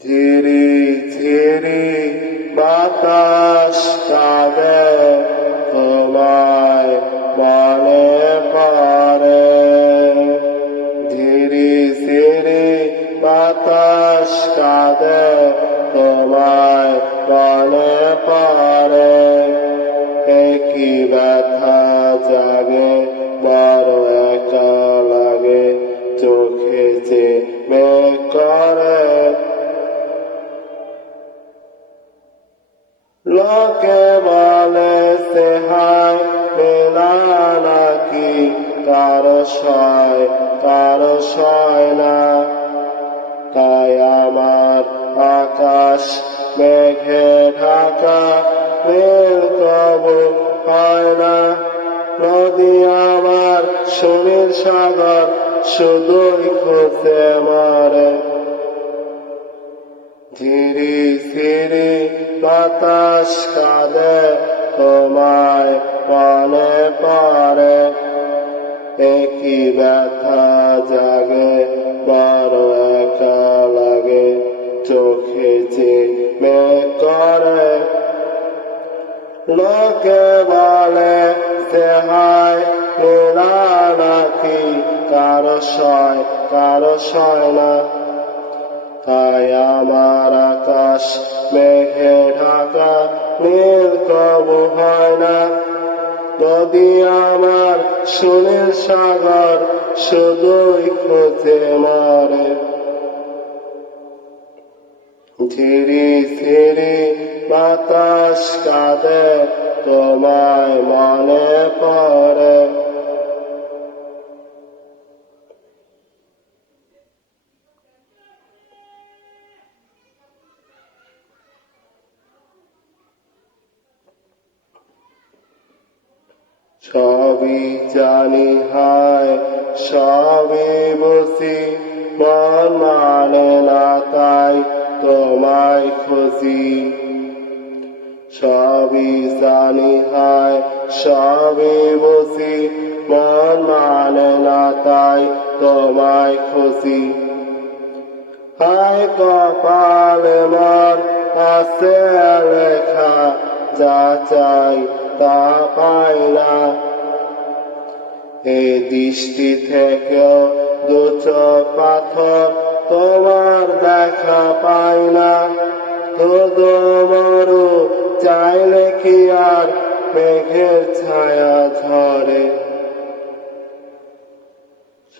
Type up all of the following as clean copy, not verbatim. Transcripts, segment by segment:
ঝিরি ঝিরি বাতাস কাঁদে তোমায় মনে পড়ে। ঝিরি ঝিরি বাতাস কাঁদে তোমায় মনে পড়ে। একই ব্যথা জাগে বড় একা লাগে, চোখে যে মেঘ করে। লোকে বলে সেহাই মেলা নাকি, কারো সয় না। তাই আমার আকাশ মেঘে ঢাকা, নীল কবু হয় না। নদী আমার সুনীল সাগর, শুধুই খুঁজে মরে। ঝিরি ঝিরি বাতাস কাঁদে তোমায় মনে পড়ে। একই ব্যথা জাগে বড় একা লাগে, চোখে যে মেঘ করে। লোকে বলে সেহাই মেলা নাকি, কারো সয় না। তাই আমার আকাশ মেঘে ঢাকা, নীল কবু হয় না। নদী আমার সুনীল সাগর, শুধুই খুঁজে মরে। ঝিরি ঝিরি বাতাস কাঁদে তোমায় মনে পড়ে। সবই জানি হায় সবই বুঝি, মন মানে না তাই তোমায় খুঁজি। সবই জানি হায় সবই বুঝি, মন মানে না তাই তোমায় খুঁজি। হায় কপালে মন আছে লেখা, যা চাই তা পাই না। এই দৃষ্টি থেকেও দু চোখ পাথর, তোমার দেখা পাই না। শুধু মরু চাইলে কি আর মেঘের ছায়া ঝরে।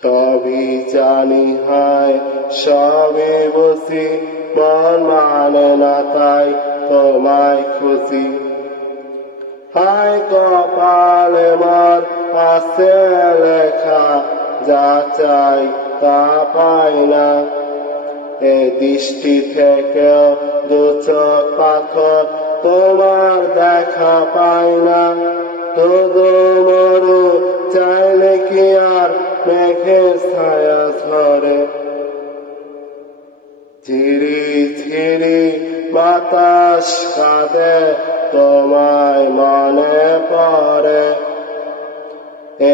সবই জানি হায় সবই বুঝি, মন মানে না তাই তোমায় খুঁজি। হায় কপালে মন আছে লেখা, যা চাই তা পাই না। এ দৃষ্টি থেকেও দু চোখ পাথর, তোমার দেখা পাই না। শুধু মরু চাইলে কি আর মেঘের ছায়া ঝরে। ঝিরি ঝিরি বাতাস কাঁদে তোমায় মনে পড়ে।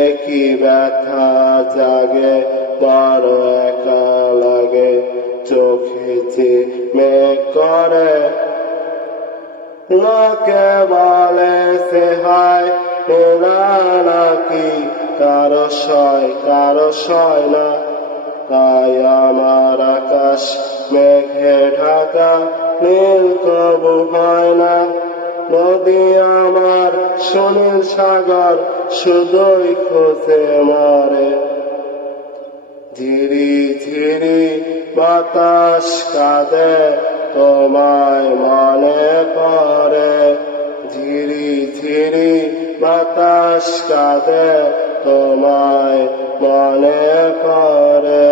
একই ব্যথা জাগে বড় একা লাগে, চোখে যে মেঘ করে। লোকে বলে সেহাই মেলা নাকি, কারো সয় না। তাই আমার আকাশ মেঘে ঢাকা, নীল কবু হয় না। নদী আমার সুনীল সাগর, শুধুই খুঁজে মরে। ঝিরি ঝিরি বাতাস কাঁদে তোমায় মনে পড়ে। ঝিরি ঝিরি বাতাস কাঁদে তোমায় মনে পড়ে।